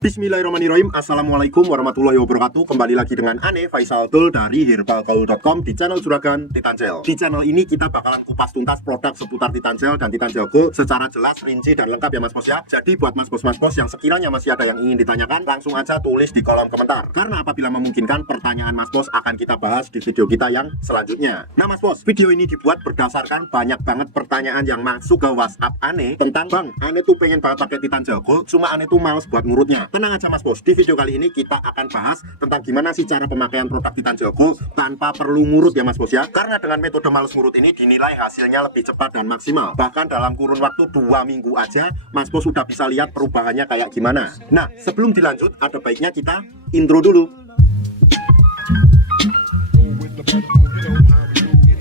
Bismillahirrahmanirrahim. Assalamualaikum warahmatullahi wabarakatuh. Kembali lagi dengan Ane Faisal Tul dari herbalgaul.com di channel Juragan Titan Gel. Di channel ini kita bakalan kupas tuntas produk seputar Titan Gel dan Titan Gel Gold secara jelas, rinci, dan lengkap ya mas bos ya. Jadi buat mas bos yang sekiranya masih ada yang ingin ditanyakan, langsung aja tulis di kolom komentar. Karena apabila memungkinkan, pertanyaan mas bos akan kita bahas di video kita yang selanjutnya. Nah mas bos, video ini dibuat berdasarkan banyak banget pertanyaan yang masuk ke WhatsApp Ane tentang, bang, Ane tuh pengen banget pakai Titan Gel Gold, cuma Ane tuh males buat ngurutnya. Tenang aja mas bos, di video kali ini kita akan bahas tentang gimana sih cara pemakaian produk Titan Gel Gold tanpa perlu ngurut ya mas bos ya. Karena dengan metode males ngurut ini dinilai hasilnya lebih cepat dan maksimal. Bahkan dalam kurun waktu 2 minggu aja mas bos sudah bisa lihat perubahannya kayak gimana. Nah sebelum dilanjut, ada baiknya kita intro dulu.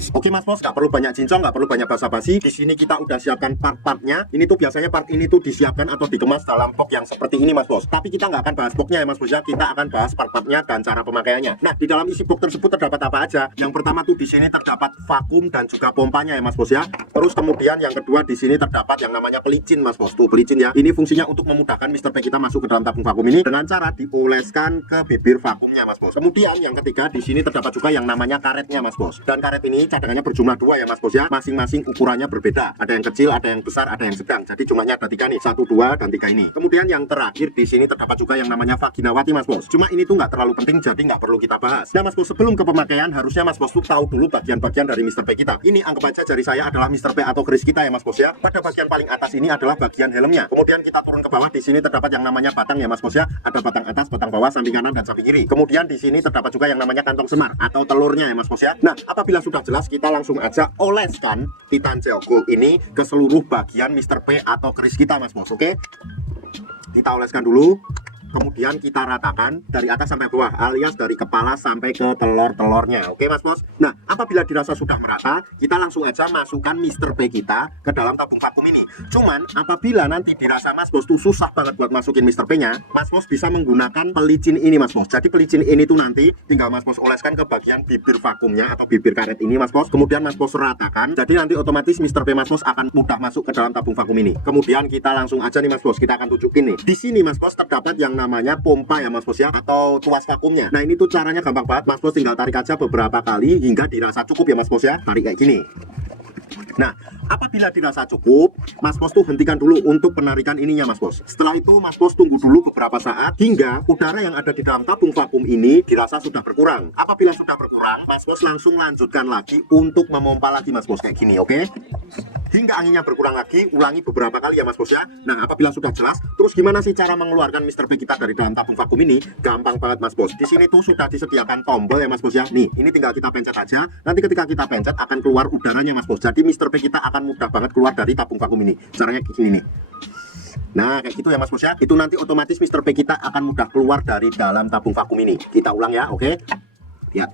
Oke mas bos, nggak perlu banyak cincong, nggak perlu banyak basa-basi. Di sini kita udah siapkan part-partnya. Ini tuh biasanya part ini tuh disiapkan atau dikemas dalam box yang seperti ini mas bos. Tapi kita nggak akan bahas boxnya ya mas bos ya. Kita akan bahas part-partnya dan cara pemakaiannya. Nah di dalam isi box tersebut terdapat apa aja? Yang pertama tuh di sini terdapat vakum dan juga pompanya ya mas bos ya. Terus kemudian yang kedua di sini terdapat yang namanya pelicin mas bos. Tuh pelicin ya. Ini fungsinya untuk memudahkan Mr. P kita masuk ke dalam tabung vakum ini dengan cara dioleskan ke bibir vakumnya mas bos. Kemudian yang ketiga di sini terdapat juga yang namanya karetnya mas bos. Dan karet ini cadangannya berjumlah 2 ya mas bos ya. Masing-masing ukurannya berbeda. Ada yang kecil, ada yang besar, ada yang sedang. Jadi jumlahnya ada 3 nih, 1, 2, dan 3 ini. Kemudian yang terakhir di sini terdapat juga yang namanya vaginawati mas bos. Cuma ini tuh nggak terlalu penting, jadi nggak perlu kita bahas. Nah mas bos, sebelum ke pemakaian harusnya mas bos tuh tahu dulu bagian-bagian dari Mr. P kita. Ini anggap aja jari saya adalah Mr. P atau keris kita ya mas bos ya. Pada bagian paling atas ini adalah bagian helmnya. Kemudian kita turun ke bawah, di sini terdapat yang namanya batang ya mas bos ya. Ada batang atas, batang bawah, samping kanan dan samping kiri. Kemudian di sini terdapat juga yang namanya kantong semar atau telurnya ya mas bos ya. Nah apabila sudah jelas, kita langsung aja oleskan Titan Gel Gold ini ke seluruh bagian Mr. P atau keris kita mas bos. Oke, kita oleskan dulu. Kemudian kita ratakan dari atas sampai bawah, alias dari kepala sampai ke telur-telurnya. Oke mas bos. Nah apabila dirasa sudah merata, kita langsung aja masukkan Mr. P kita ke dalam tabung vakum ini. Cuman apabila nanti dirasa mas bos tuh susah banget buat masukin Mr. P nya, mas bos bisa menggunakan pelicin ini mas bos. Jadi pelicin ini tuh nanti tinggal mas bos oleskan ke bagian bibir vakumnya atau bibir karet ini mas bos. Kemudian mas bos ratakan, jadi nanti otomatis Mr. P mas bos akan mudah masuk ke dalam tabung vakum ini. Kemudian kita langsung aja nih mas bos, kita akan tunjukin nih. Di sini mas bos terdapat yang namanya pompa ya mas bos ya, atau tuas vakumnya. Nah ini tuh caranya gampang banget mas bos, tinggal tarik aja beberapa kali hingga dirasa cukup ya mas bos ya. Tarik kayak gini. Nah apabila dirasa cukup, mas bos tuh hentikan dulu untuk penarikan ininya mas bos. Setelah itu mas bos tunggu dulu beberapa saat hingga udara yang ada di dalam tabung vakum ini dirasa sudah berkurang. Apabila sudah berkurang, mas bos langsung lanjutkan lagi untuk memompa lagi mas bos kayak gini. Oke, hingga anginnya berkurang lagi, ulangi beberapa kali ya mas bos ya. Nah apabila sudah jelas, terus gimana sih cara mengeluarkan Mr. P kita dari dalam tabung vakum ini? Gampang banget mas bos. Di sini tuh sudah disediakan tombol ya mas bos ya. Nih ini tinggal kita pencet aja. Nanti ketika kita pencet akan keluar udaranya mas bos. Jadi Mr. P kita akan mudah banget keluar dari tabung vakum ini. Caranya kayak gini nih. Nah kayak gitu ya mas bos ya. Itu nanti otomatis Mr. P kita akan mudah keluar dari dalam tabung vakum ini. Kita ulang ya, oke? Lihat.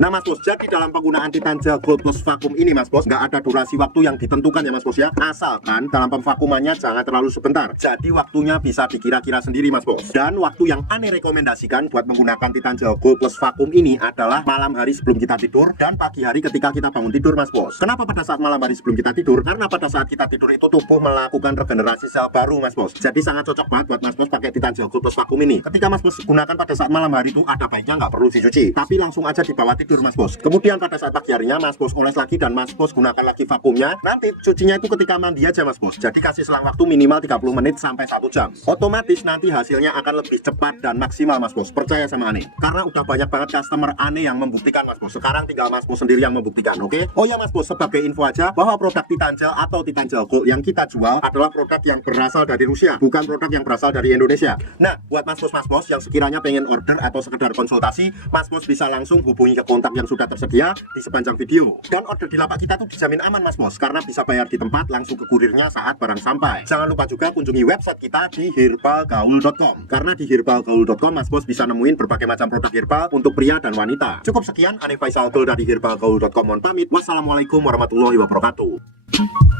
Nah mas bos, jadi dalam penggunaan Titan Gel Gold plus vakum ini mas bos, nggak ada durasi waktu yang ditentukan ya mas bos ya. Asalkan dalam pemvakumannya jangan terlalu sebentar. Jadi waktunya bisa dikira-kira sendiri mas bos. Dan waktu yang Ane rekomendasikan buat menggunakan Titan Gel Gold plus vakum ini adalah malam hari sebelum kita tidur dan pagi hari ketika kita bangun tidur mas bos. Kenapa pada saat malam hari sebelum kita tidur? Karena pada saat kita tidur itu tubuh melakukan regenerasi sel baru mas bos. Jadi sangat cocok banget buat mas bos pakai Titan Gel Gold plus vakum ini. Ketika mas bos gunakan pada saat malam hari itu ada baiknya nggak perlu dicuci, tapi langsung aja dibawa tidur mas bos. Kemudian pada saat pagi harinya mas bos oles lagi dan mas bos gunakan lagi vakumnya. Nanti cucinya itu ketika mandi aja mas bos. Jadi kasih selang waktu minimal 30 menit sampai 1 jam. Otomatis nanti hasilnya akan lebih cepat dan maksimal mas bos. Percaya sama Ane. Karena udah banyak banget customer Ane yang membuktikan mas bos. Sekarang tinggal mas bos sendiri yang membuktikan, oke? Oh ya mas bos, sebagai info aja bahwa produk Titan Gel atau Titan Gel Gold yang kita jual adalah produk yang berasal dari Rusia, bukan produk yang berasal dari Indonesia. Nah buat mas bos yang sekiranya pengen order atau sekedar konsultasi, mas bos bisa langsung hubungi ke kontak yang sudah tersedia di sepanjang video. Dan order di lapak kita tuh dijamin aman mas bos, karena bisa bayar di tempat langsung ke kurirnya saat barang sampai. Jangan lupa juga kunjungi website kita di herbalgaul.com, karena di herbalgaul.com mas bos bisa nemuin berbagai macam produk herbal untuk pria dan wanita. Cukup sekian, Ane Faisal Tul dari herbalgaul.com mohon pamit. Wassalamualaikum warahmatullahi wabarakatuh.